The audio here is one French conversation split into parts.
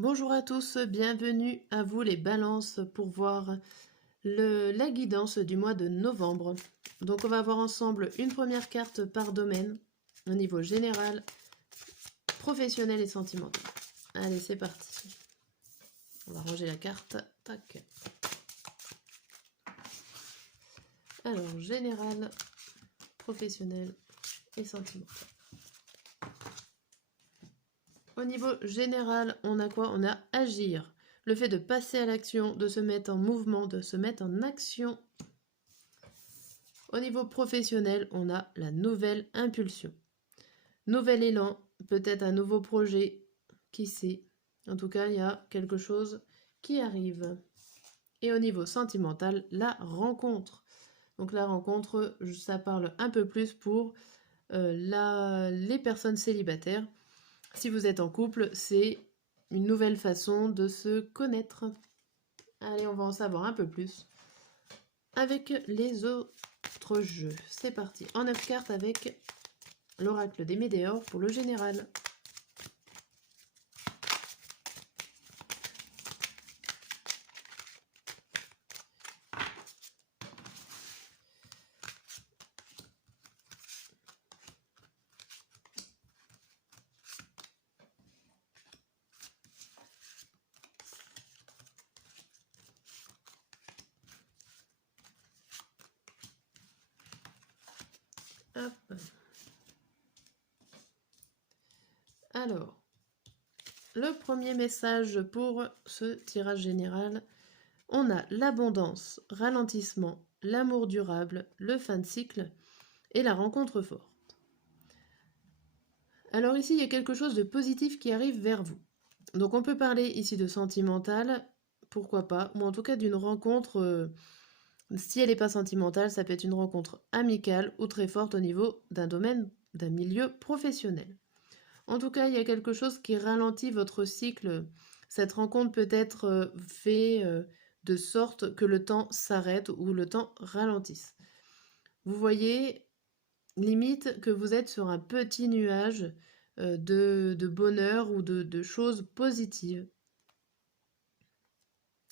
Bonjour à tous, bienvenue à vous les balances pour voir la guidance du mois de novembre. Donc on va voir ensemble une première carte par domaine au niveau général, professionnel et sentimental. Allez, c'est parti. On va ranger la carte. Tac. Alors, général, professionnel et sentimental. Au niveau général, on a quoi? On a agir. Le fait de passer à l'action, de se mettre en mouvement, de se mettre en action. Au niveau professionnel, on a la nouvelle impulsion. Nouvel élan, peut-être un nouveau projet, qui sait. En tout cas, il y a quelque chose qui arrive. Et au niveau sentimental, la rencontre. Donc la rencontre, ça parle un peu plus pour les personnes célibataires. Si vous êtes en couple, c'est une nouvelle façon de se connaître. Allez, on va en savoir un peu plus avec les autres jeux. C'est parti. En 9 cartes avec l'oracle des Médéors pour le général. Hop. Alors, le premier message pour ce tirage général, on a l'abondance, ralentissement, l'amour durable, le fin de cycle et la rencontre forte. Alors ici, il y a quelque chose de positif qui arrive vers vous. Donc on peut parler ici de sentimental, pourquoi pas, ou en tout cas d'une rencontre, si elle n'est pas sentimentale, ça peut être une rencontre amicale ou très forte au niveau d'un domaine, d'un milieu professionnel. En tout cas, il y a quelque chose qui ralentit votre cycle. Cette rencontre peut être faite de sorte que le temps s'arrête ou le temps ralentisse. Vous voyez, limite que vous êtes sur un petit nuage de bonheur ou de choses positives.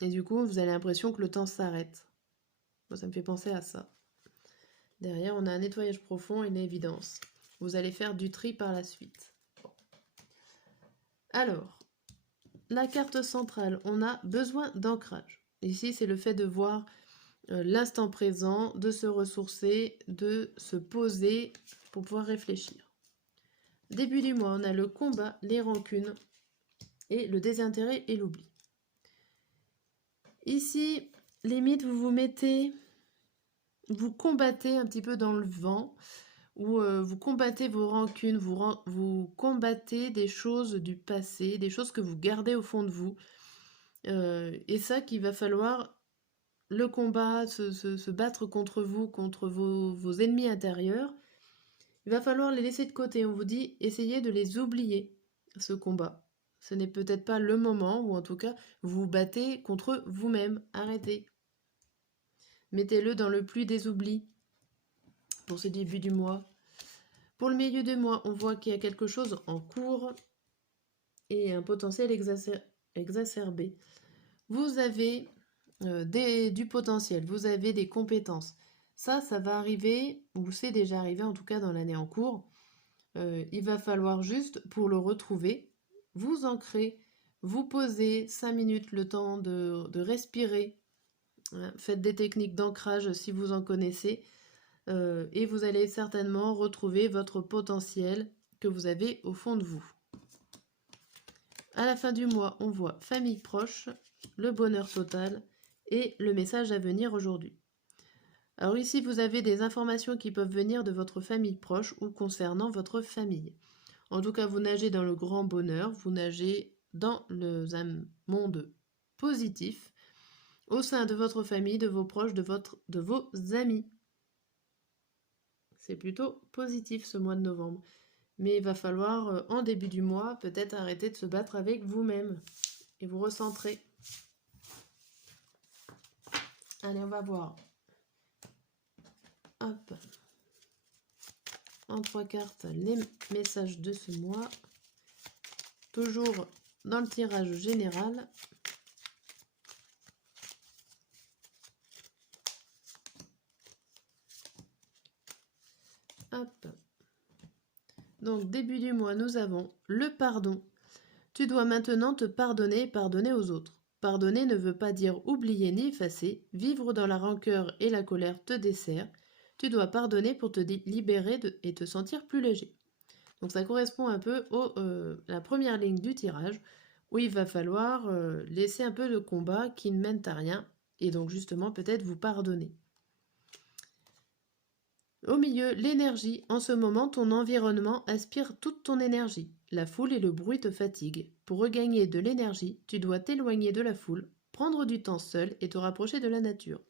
Et du coup, vous avez l'impression que le temps s'arrête. Moi, ça me fait penser à ça. Derrière, on a un nettoyage profond et une évidence. Vous allez faire du tri par la suite. Bon. Alors, la carte centrale, on a besoin d'ancrage. Ici, c'est le fait de voir l'instant présent, de se ressourcer, de se poser pour pouvoir réfléchir. Début du mois, on a le combat, les rancunes et le désintérêt et l'oubli. Ici, limite, vous combattez un petit peu dans le vent, ou vous combattez vos rancunes, vous combattez des choses du passé, des choses que vous gardez au fond de vous. Et ça qu'il va falloir le combat, se battre contre vous, contre vos ennemis intérieurs. Il va falloir les laisser de côté. On vous dit, essayez de les oublier, ce combat. Ce n'est peut-être pas le moment, ou en tout cas, vous vous battez contre vous-même. Arrêtez. Mettez-le dans le pluie des oublis pour ce début du mois. Pour le milieu du mois, on voit qu'il y a quelque chose en cours et un potentiel exacerbé. Vous avez du potentiel, vous avez des compétences. Ça va arriver, ou c'est déjà arrivé en tout cas dans l'année en cours. Il va falloir juste, pour le retrouver, vous ancrer, vous poser 5 minutes le temps de respirer. Faites des techniques d'ancrage si vous en connaissez. Et vous allez certainement retrouver votre potentiel que vous avez au fond de vous. À la fin du mois, on voit famille proche, le bonheur total et le message à venir aujourd'hui. Alors ici, vous avez des informations qui peuvent venir de votre famille proche ou concernant votre famille. En tout cas, vous nagez dans le grand bonheur, vous nagez dans un monde positif au sein de votre famille, de vos proches, de vos amis. C'est plutôt positif ce mois de novembre. Mais il va falloir, en début du mois, peut-être arrêter de se battre avec vous-même et vous recentrer. Allez, on va voir. Hop. En 3 cartes, les messages de ce mois. Toujours dans le tirage général. Hop. Donc, début du mois, nous avons le pardon. Tu dois maintenant te pardonner et pardonner aux autres. Pardonner ne veut pas dire oublier ni effacer. Vivre dans la rancœur et la colère te dessert. Tu dois pardonner pour te libérer et te sentir plus léger. Donc ça correspond un peu à la première ligne du tirage, où il va falloir laisser un peu de combat qui ne mène à rien, et donc justement peut-être vous pardonner. Au milieu, l'énergie. En ce moment, ton environnement aspire toute ton énergie. La foule et le bruit te fatiguent. Pour regagner de l'énergie, tu dois t'éloigner de la foule, prendre du temps seul et te rapprocher de la nature.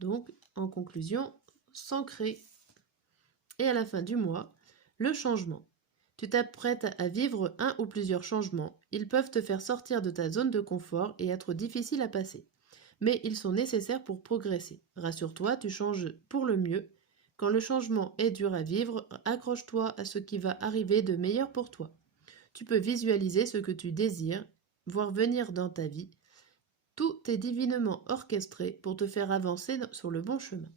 Donc, en conclusion, s'ancrer. Et à la fin du mois, le changement. Tu t'apprêtes à vivre un ou plusieurs changements. Ils peuvent te faire sortir de ta zone de confort et être difficiles à passer. Mais ils sont nécessaires pour progresser. Rassure-toi, tu changes pour le mieux. Quand le changement est dur à vivre, accroche-toi à ce qui va arriver de meilleur pour toi. Tu peux visualiser ce que tu désires, voir venir dans ta vie. Tout est divinement orchestré pour te faire avancer sur le bon chemin.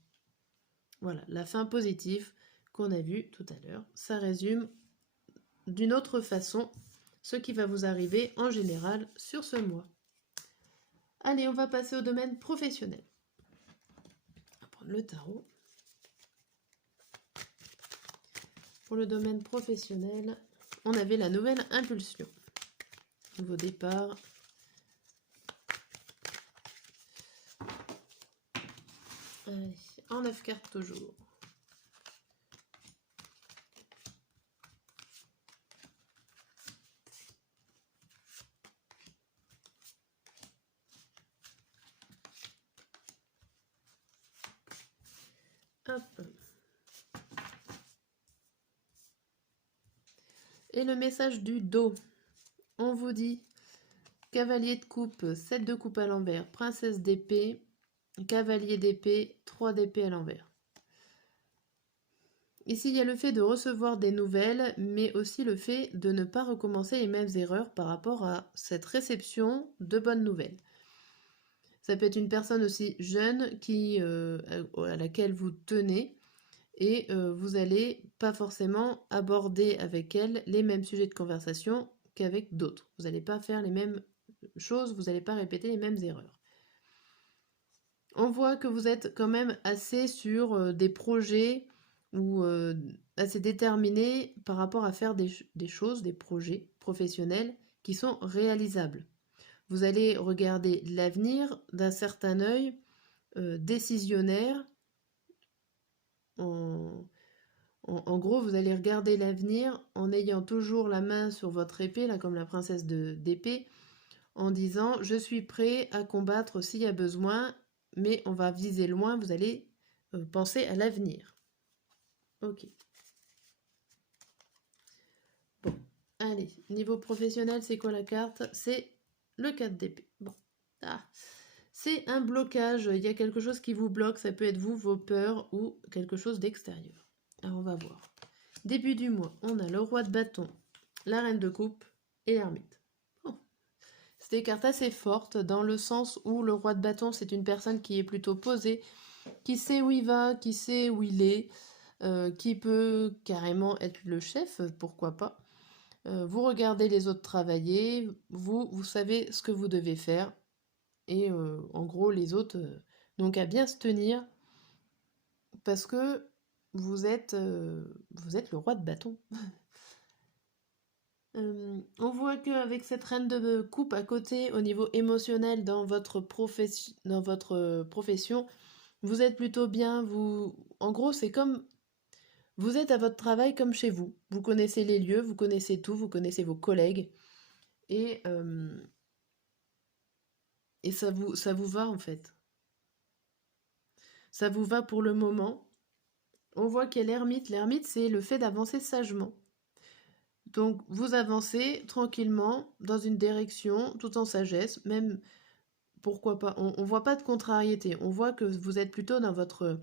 Voilà, la fin positive qu'on a vue tout à l'heure. Ça résume d'une autre façon ce qui va vous arriver en général sur ce mois. Allez, on va passer au domaine professionnel. On va prendre le tarot. Pour le domaine professionnel, on avait la nouvelle impulsion. Nouveau départ. Allez, en 9 cartes toujours. Hop. Et le message du dos. On vous dit cavalier de coupe, 7 de coupe à l'envers, princesse d'épée, cavalier d'épée, 3 d'épée à l'envers. Ici, il y a le fait de recevoir des nouvelles, mais aussi le fait de ne pas recommencer les mêmes erreurs par rapport à cette réception de bonnes nouvelles. Ça peut être une personne aussi jeune à laquelle vous tenez et vous n'allez pas forcément aborder avec elle les mêmes sujets de conversation qu'avec d'autres. Vous n'allez pas faire les mêmes choses, vous n'allez pas répéter les mêmes erreurs. On voit que vous êtes quand même assez sur des projets ou assez déterminé par rapport à faire des choses, des projets professionnels qui sont réalisables. Vous allez regarder l'avenir d'un certain œil décisionnaire. En gros, vous allez regarder l'avenir en ayant toujours la main sur votre épée, là comme la princesse d'épée, en disant « je suis prêt à combattre s'il y a besoin », mais on va viser loin, vous allez penser à l'avenir. Ok. Bon, allez, niveau professionnel, c'est quoi la carte? C'est le 4 d'épée. Bon, c'est un blocage, il y a quelque chose qui vous bloque, ça peut être vous, vos peurs ou quelque chose d'extérieur. Alors on va voir. Début du mois, on a le roi de bâton, la reine de coupe et l'ermite. Bon. C'est des cartes assez fortes dans le sens où le roi de bâton, c'est une personne qui est plutôt posée, qui sait où il va, qui sait où il est, qui peut carrément être le chef, pourquoi pas. Vous regardez les autres travailler, vous savez ce que vous devez faire, et en gros les autres n'ont qu'à bien se tenir, parce que vous êtes le roi de bâton. On voit qu'avec cette reine de coupe à côté, au niveau émotionnel dans votre profession, vous êtes plutôt bien, en gros c'est comme vous êtes à votre travail comme chez vous. Vous connaissez les lieux, vous connaissez tout, vous connaissez vos collègues. Et ça vous va en fait. Ça vous va pour le moment. On voit qu'il y a l'ermite. L'ermite, c'est le fait d'avancer sagement. Donc, vous avancez tranquillement dans une direction, tout en sagesse, même, pourquoi pas. On voit pas de contrariété. On voit que vous êtes plutôt dans votre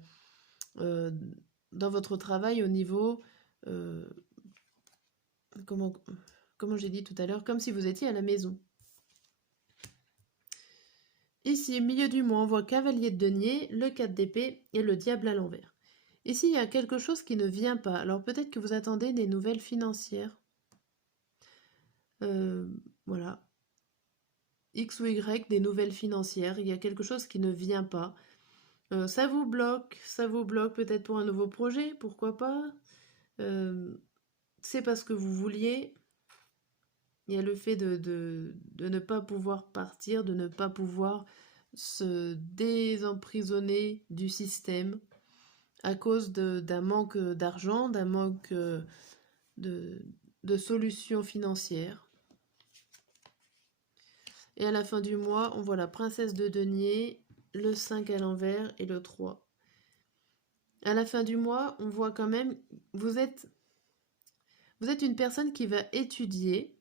travail au niveau... comment comme j'ai dit tout à l'heure, comme si vous étiez à la maison. Ici, milieu du mois, on voit cavalier de denier, le 4 d'épée et le diable à l'envers. Ici, il y a quelque chose qui ne vient pas. Alors peut-être que vous attendez des nouvelles financières. Voilà. X ou Y, des nouvelles financières. Il y a quelque chose qui ne vient pas. Ça vous bloque peut-être pour un nouveau projet, pourquoi pas. C'est parce que vous vouliez. Il y a le fait de ne pas pouvoir partir, de ne pas pouvoir se désemprisonner du système à cause d'un manque d'argent, d'un manque de solutions financières. Et à la fin du mois, on voit la princesse de denier, le 5 à l'envers et le 3. À la fin du mois, on voit quand même, vous êtes une personne qui va étudier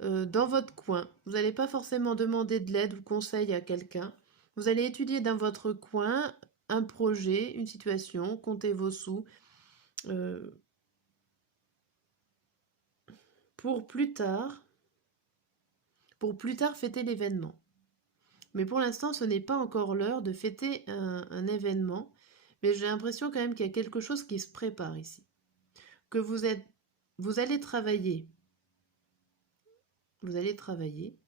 dans votre coin. Vous n'allez pas forcément demander de l'aide ou conseil à quelqu'un. Vous allez étudier dans votre coin un projet, une situation, compter vos sous pour plus tard fêter l'événement. Mais pour l'instant, ce n'est pas encore l'heure de fêter un événement, mais j'ai l'impression quand même qu'il y a quelque chose qui se prépare ici. Que vous allez travailler. Vous allez travailler.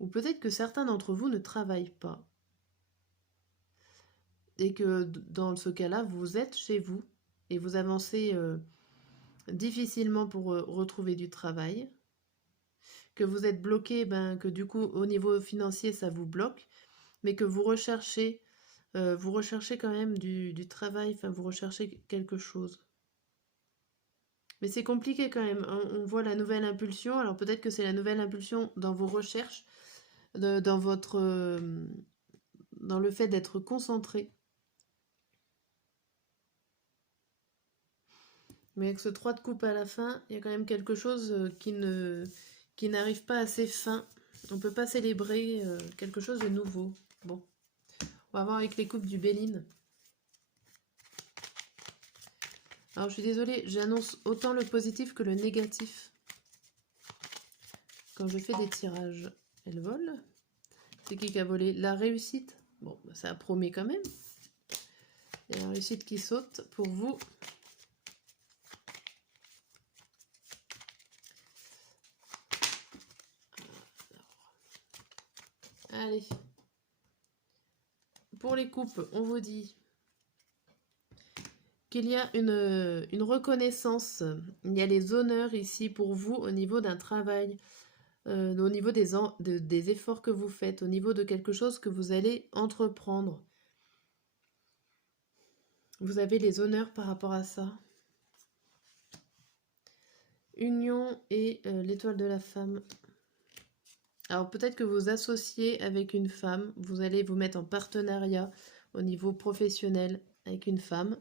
Ou peut-être que certains d'entre vous ne travaillent pas. Et que dans ce cas-là, vous êtes chez vous et vous avancez difficilement pour retrouver du travail. Que vous êtes bloqué, que du coup, au niveau financier, ça vous bloque, mais que vous recherchez quand même du travail, enfin, vous recherchez quelque chose. Mais c'est compliqué quand même. On voit la nouvelle impulsion. Alors peut-être que c'est la nouvelle impulsion dans vos recherches, dans le fait d'être concentré. Mais avec ce 3 de coupe à la fin, il y a quand même quelque chose qui n'arrive pas à ses fins. On ne peut pas célébrer quelque chose de nouveau. Bon, on va voir avec les coupes du Béline. Alors je suis désolée, j'annonce autant le positif que le négatif. Quand je fais des tirages, elle vole. C'est qui a volé? La réussite. Bon, ça promet quand même. Il y a la réussite qui saute pour vous. Allez. Pour les coupes, on vous dit qu'il y a une reconnaissance. Il y a les honneurs ici pour vous au niveau d'un travail, au niveau des efforts que vous faites, au niveau de quelque chose que vous allez entreprendre. Vous avez les honneurs par rapport à ça. Union et l'étoile de la femme. Alors peut-être que vous associez avec une femme, vous allez vous mettre en partenariat au niveau professionnel avec une femme.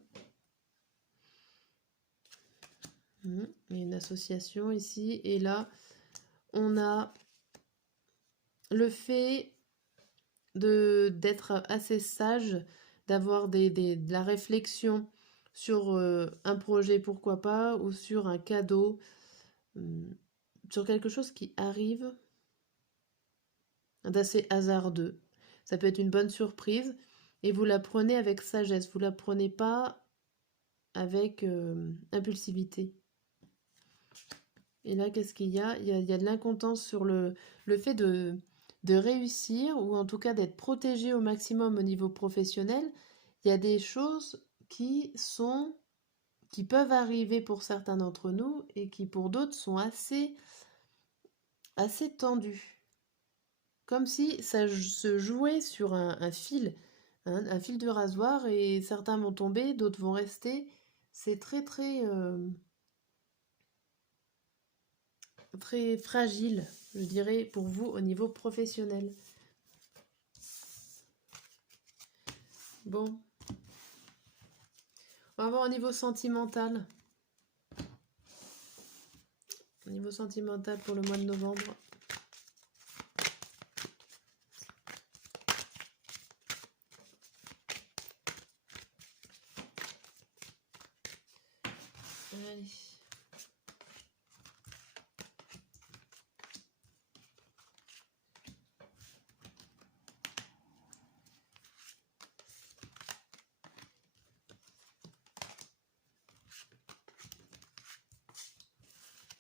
Il y a une association ici. Et là, on a le fait d'être assez sage, d'avoir de la réflexion sur un projet, pourquoi pas, ou sur un cadeau, sur quelque chose qui arrive d'assez hasardeux. Ça peut être une bonne surprise et vous la prenez avec sagesse, vous la prenez pas avec impulsivité. Et là, qu'est-ce qu'il y a? Il y a de l'incontence sur le fait de réussir, ou en tout cas d'être protégé au maximum au niveau professionnel. Il y a des choses qui peuvent arriver pour certains d'entre nous et qui pour d'autres sont assez tendues. Comme si ça se jouait sur un fil, hein, un fil de rasoir, et certains vont tomber, d'autres vont rester. C'est très très très fragile, je dirais, pour vous au niveau professionnel. Bon. On va voir au niveau sentimental. Au niveau sentimental pour le mois de novembre. Allez.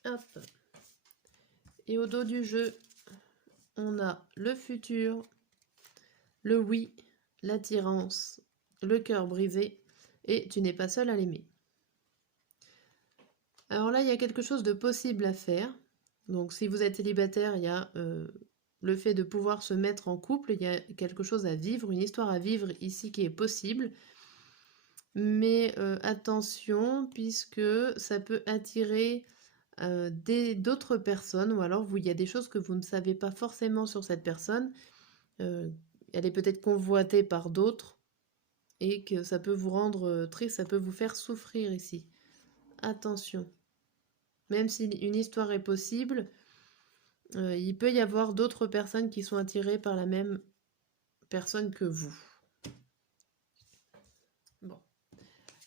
Hop. Et au dos du jeu, on a le futur, le oui, l'attirance, le cœur brisé et tu n'es pas seul à l'aimer. Alors là, il y a quelque chose de possible à faire. Donc si vous êtes célibataire, il y a le fait de pouvoir se mettre en couple, il y a quelque chose à vivre, une histoire à vivre ici qui est possible. Mais attention, puisque ça peut attirer d'autres personnes, ou alors il y a des choses que vous ne savez pas forcément sur cette personne. Elle est peut-être convoitée par d'autres, et que ça peut vous rendre triste, ça peut vous faire souffrir ici. Attention. Même si une histoire est possible, il peut y avoir d'autres personnes qui sont attirées par la même personne que vous. Bon.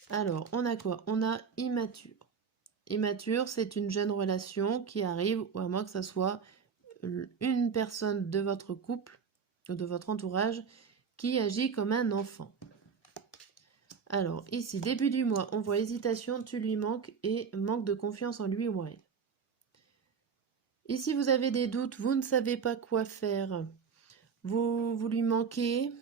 Alors, on a quoi? On a immature. Immature, c'est une jeune relation qui arrive, ou à moins que ça soit une personne de votre couple ou de votre entourage qui agit comme un enfant. Alors, ici, début du mois, on voit hésitation, tu lui manques et manque de confiance en lui ou en elle. Ici, vous avez des doutes, vous ne savez pas quoi faire. Vous lui manquez,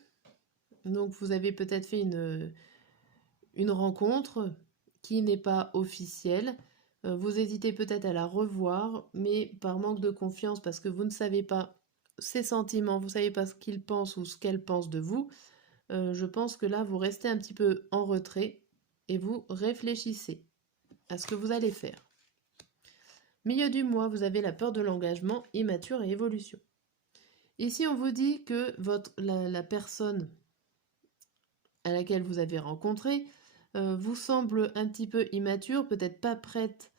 donc vous avez peut-être fait une rencontre qui n'est pas officielle. Vous hésitez peut-être à la revoir, mais par manque de confiance, parce que vous ne savez pas ses sentiments, vous ne savez pas ce qu'il pense ou ce qu'elle pense de vous, je pense que là, vous restez un petit peu en retrait et vous réfléchissez à ce que vous allez faire. Milieu du mois, vous avez la peur de l'engagement, immature et évolution. Ici, on vous dit que la personne à laquelle vous avez rencontré vous semble un petit peu immature, peut-être pas prête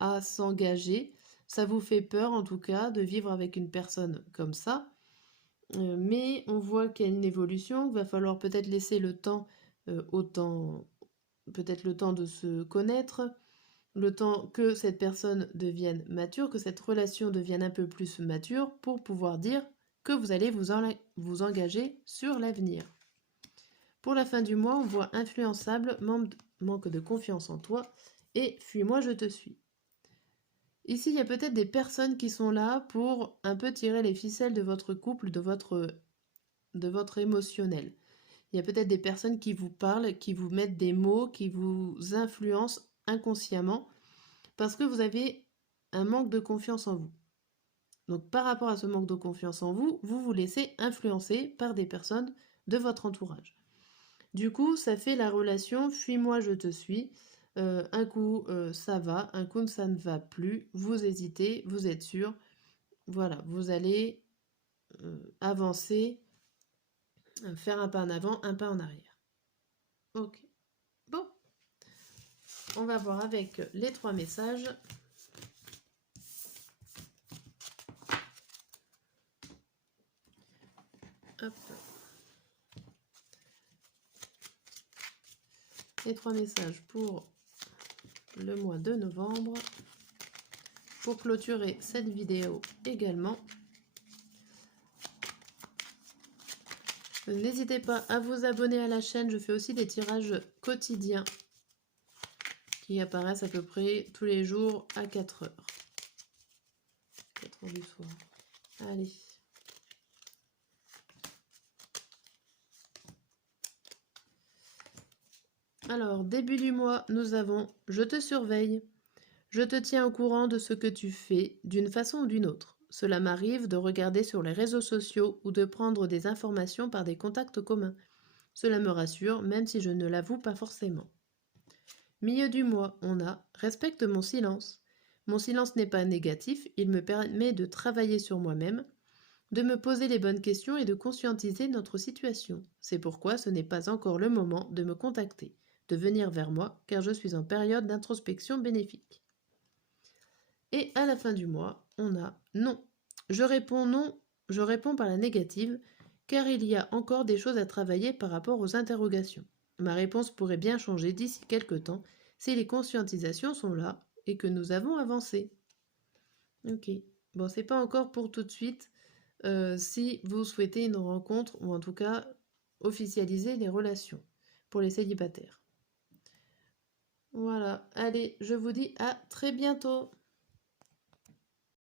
à s'engager. Ça vous fait peur, en tout cas, de vivre avec une personne comme ça. Mais on voit qu'il y a une évolution, il va falloir peut-être laisser le temps peut-être le temps de se connaître, le temps que cette personne devienne mature, que cette relation devienne un peu plus mature pour pouvoir dire que vous allez vous engager sur l'avenir. Pour la fin du mois, on voit influençable, manque de confiance en toi et fuis-moi, je te suis. Ici, il y a peut-être des personnes qui sont là pour un peu tirer les ficelles de votre couple, de votre émotionnel. Il y a peut-être des personnes qui vous parlent, qui vous mettent des mots, qui vous influencent inconsciemment parce que vous avez un manque de confiance en vous. Donc par rapport à ce manque de confiance en vous, vous vous laissez influencer par des personnes de votre entourage. Du coup, ça fait la relation fuis-moi, je te suis. Un coup, ça va, un coup, ça ne va plus. Vous hésitez, vous êtes sûr. Voilà, vous allez avancer, faire un pas en avant, un pas en arrière. Ok. Bon. On va voir avec les 3 messages. Hop. Les 3 messages pour le mois de novembre. Pour clôturer cette vidéo également. N'hésitez pas à vous abonner à la chaîne, je fais aussi des tirages quotidiens qui apparaissent à peu près tous les jours à 4 heures. 4 heures du soir. Allez. Alors, début du mois, nous avons « Je te surveille ». Je te tiens au courant de ce que tu fais, d'une façon ou d'une autre. Cela m'arrive de regarder sur les réseaux sociaux ou de prendre des informations par des contacts communs. Cela me rassure, même si je ne l'avoue pas forcément. Milieu du mois, on a « Respecte mon silence ». Mon silence n'est pas négatif, il me permet de travailler sur moi-même, de me poser les bonnes questions et de conscientiser notre situation. C'est pourquoi ce n'est pas encore le moment de me contacter, de venir vers moi, car je suis en période d'introspection bénéfique. Et à la fin du mois, on a non. Je réponds par la négative, car il y a encore des choses à travailler par rapport aux interrogations. Ma réponse pourrait bien changer d'ici quelque temps si les conscientisations sont là et que nous avons avancé. Ok. Bon, c'est pas encore pour tout de suite. Si vous souhaitez une rencontre, ou en tout cas officialiser les relations pour les célibataires. Voilà, allez, je vous dis à très bientôt.